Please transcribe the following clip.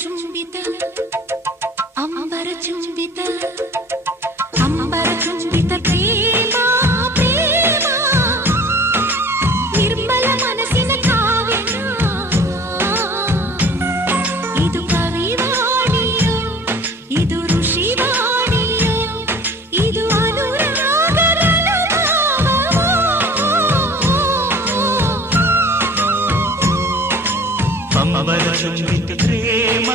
ಚುಂಬಿತ ಅಂಬರ ಚುಂಬಿತ ಅಂಬರ ಚುಂಬಿತ ಪ್ರೇಮ ಪ್ರೇಮ ನಿರ್ಮಲ ಮನಸ್ಸಿನ ಕಾವ್ಯ ಇದು ಕವಿವಾಣಿಯೋ ಇದು ಋಷಿವಾಣಿಯೋ ಇದು ಅನುರಾಗದ ಅಂಬರ ಚುಂಬಿತ ಪ್ರೇಮ